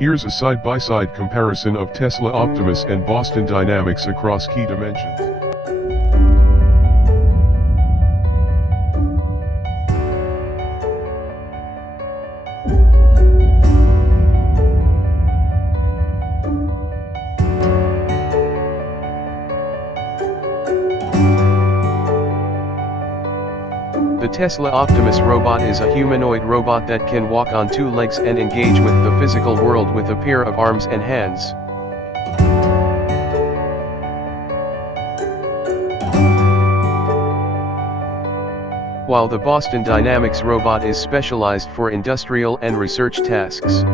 Here's a side-by-side comparison of Tesla Optimus and Boston Dynamics across key dimensions. The Tesla Optimus robot is a humanoid robot that can walk on two legs and engage with the physical world with a pair of arms and hands. While the Boston Dynamics robot is specialized for industrial and research tasks.